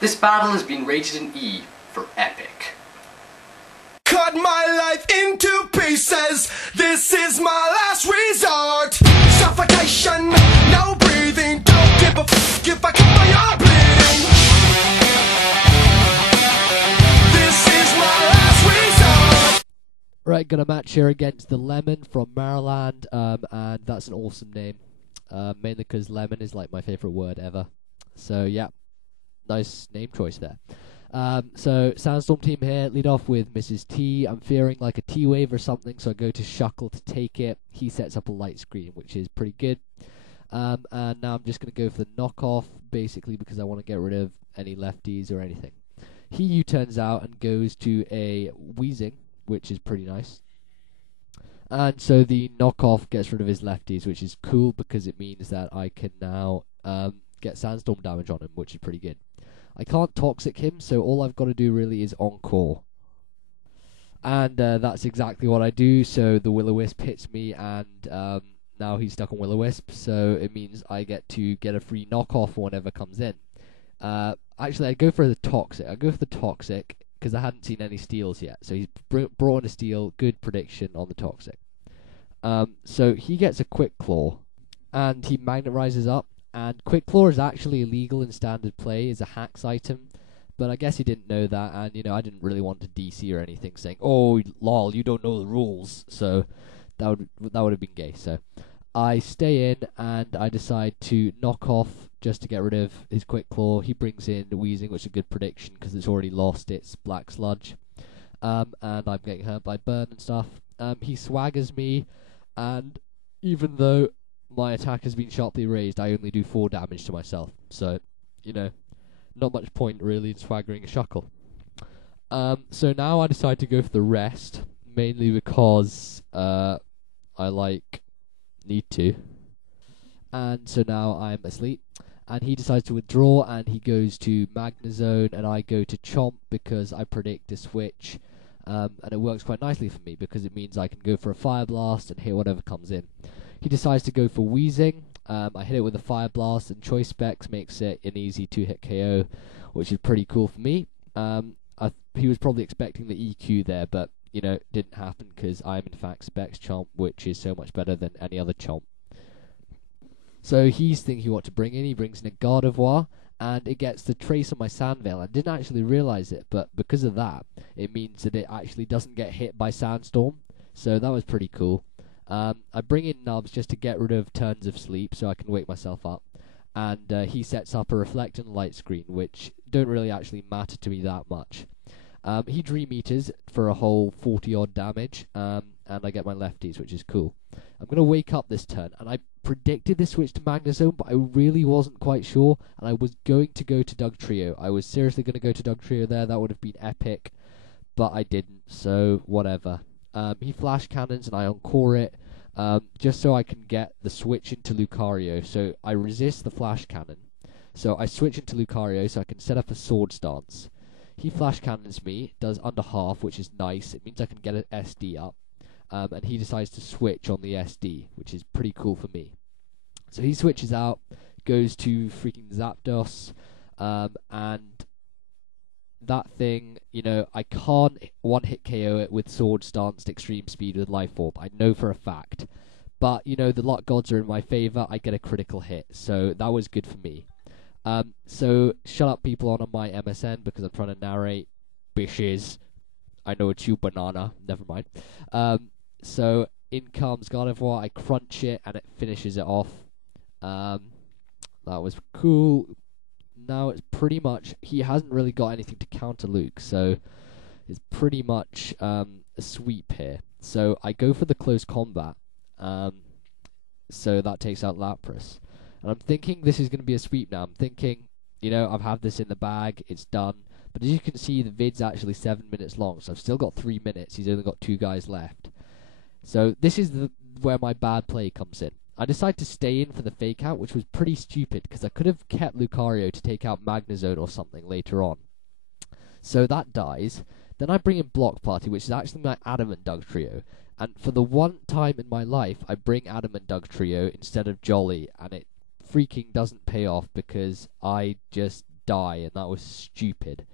This battle has been rated an E for epic. Cut my life into pieces. This is my last resort. Suffocation, no breathing. Don't give a f if I cut my arm bleeding. This is my last resort. Right, got a match here against TheLemon from Marriland, and that's an awesome name. Mainly because lemon is like my favourite word ever. So yeah, nice name choice there. So Sandstorm team here, lead off with Mrs. T. I'm fearing like a T-wave or something, so I go to Shuckle to take it. He sets up a light screen, which is pretty good. And now I'm just going to go for the knockoff, basically because I want to get rid of any lefties or anything. He U-turns out and goes to a Wheezing, which is pretty nice. And so the knockoff gets rid of his lefties, which is cool because it means that I can now get Sandstorm damage on him, which is pretty good. I can't Toxic him, so all I've got to do really is Encore. And that's exactly what I do, so the Will-O-Wisp hits me, and now he's stuck on Will-O-Wisp, so it means I get to get a free knockoff whenever comes in. Actually, I go for the Toxic. I go for the Toxic, because I hadn't seen any steals yet, so he's brought in a steal, good prediction on the Toxic. So he gets a Quick Claw, and he Magnet Rises up. And Quick Claw is actually illegal in standard play as a hacks item, but I guess he didn't know that, and you know, I didn't really want to DC or anything saying, "Oh, lol, you don't know the rules." So that would have been gay. So I stay in and I decide to knock off just to get rid of his Quick Claw. He brings in Wheezing, which is a good prediction because it's already lost its Black Sludge, and I'm getting hurt by Burn and stuff. He swaggers me, and even though my attack has been sharply raised, I only do 4 damage to myself. So, you know, not much point really in swaggering a Shuckle. So now I decide to go for the rest, mainly because I need to. And so now I'm asleep, and he decides to withdraw, and he goes to Magnezone, and I go to Chomp because I predict a switch, and it works quite nicely for me because it means I can go for a Fire Blast and hit whatever comes in. He decides to go for Wheezing. I hit it with a Fire Blast, and Choice Specs makes it an easy 2-hit KO, which is pretty cool for me. He was probably expecting the EQ there, but, you know, it didn't happen because I'm in fact Specs Chomp, which is so much better than any other Chomp. So he's thinking what to bring in. He brings in a Gardevoir, and it gets the Trace on my Sandveil. I didn't actually realize it, but because of that, it means that it actually doesn't get hit by Sandstorm. So that was pretty cool. I bring in Nubs just to get rid of turns of sleep so I can wake myself up. And he sets up a Reflect and Light Screen, which don't really actually matter to me that much. He Dream Eaters for a whole 40-odd damage, and I get my lefties, which is cool. I'm going to wake up this turn, and I predicted this switch to Magnezone, but I really wasn't quite sure, and I was going to go to Dugtrio. I was seriously going to go to Dugtrio there. That would have been epic, but I didn't, so whatever. He Flash Cannons, and I Encore it, just so I can get the switch into Lucario. So I resist the Flash Cannon. So I switch into Lucario so I can set up a Sword Stance. He Flash Cannons me, does under half, which is nice. It means I can get an SD up. And he decides to switch on the SD, which is pretty cool for me. So he switches out, goes to freaking Zapdos, and that thing, you know, I can't one-hit KO it with Sword Stance Extreme Speed with Life Orb. I know for a fact. But, you know, the luck gods are in my favour. I get a critical hit, so that was good for me. So, shut up people on my MSN because I'm trying to narrate. Bishes. I know it's you, banana. Never mind. So, in comes Gardevoir. I crunch it, and it finishes it off. That was cool. Now it's pretty much, he hasn't really got anything to counter Luke, so it's pretty much a sweep here. So I go for the close combat, so that takes out Lapras. And I'm thinking this is going to be a sweep now. I'm thinking, you know, I've had this in the bag, it's done. But as you can see, the vid's actually 7 minutes long, so I've still got 3 minutes. He's only got 2 guys left. So this is where my bad play comes in. I decided to stay in for the fake out, which was pretty stupid, because I could have kept Lucario to take out Magnezone or something later on. So that dies. Then I bring in Block Party, which is actually my Adamant Dugtrio. And for the one time in my life, I bring Adamant Dugtrio instead of Jolly, and it freaking doesn't pay off because I just die, and that was stupid,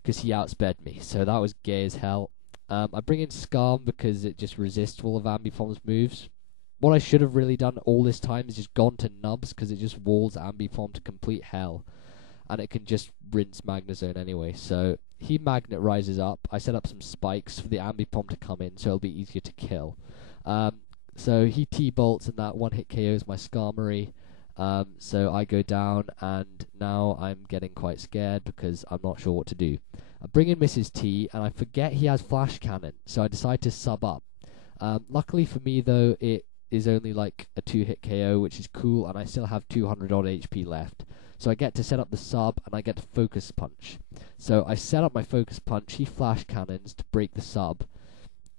because he outsped me, so that was gay as hell. I bring in Scarm because it just resists all of Ambipom's moves. What I should have really done all this time is just gone to Nubs, because it just walls Ambipom to complete hell, and it can just rinse Magnezone anyway. So he Magnet rises up. I set up some spikes for the Ambipom to come in, so it'll be easier to kill. So he T-bolts, and that one-hit KOs my Skarmory. So I go down, and now I'm getting quite scared because I'm not sure what to do. I bring in Mrs. T, and I forget he has Flash Cannon, so I decide to sub up. Luckily for me, though, it is only like a 2-hit KO, which is cool, and I still have 200 odd HP left. So I get to set up the sub, and I get to Focus Punch. So I set up my Focus Punch, he Flash Cannons to break the sub,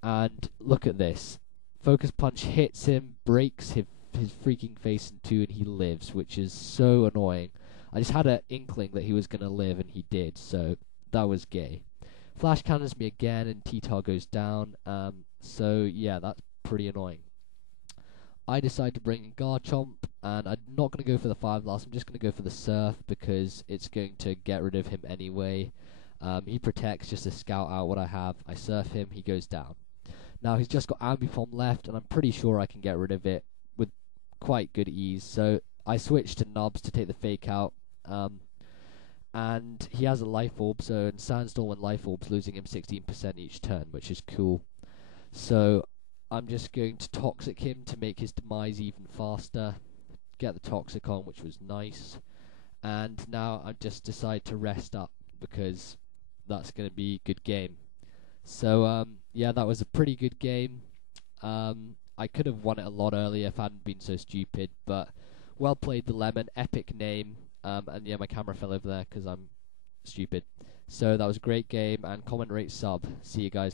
and look at this. Focus Punch hits him, breaks his freaking face in two, and he lives, which is so annoying. I just had an inkling that he was going to live, and he did, so that was gay. Flash Cannons me again, and T-Tar goes down, so yeah, that's pretty annoying. I decide to bring in Garchomp, and I'm not going to go for the 5 blast, I'm just going to go for the Surf, because it's going to get rid of him anyway. He protects just to scout out what I have. I Surf him, he goes down. Now he's just got Ambipom left, and I'm pretty sure I can get rid of it with quite good ease. So I switch to Nubs to take the Fake out, and he has a Life Orb, so in Sandstorm and Life Orbs losing him 16% each turn, which is cool. So I'm just going to Toxic him to make his demise even faster, get the Toxic on, which was nice, and now I just decide to rest up because that's going to be a good game. So yeah, that was a pretty good game. I could have won it a lot earlier if I hadn't been so stupid, but well played, TheLemon, epic name, and yeah, my camera fell over there because I'm stupid. So that was a great game, and comment, rate, sub. See you guys.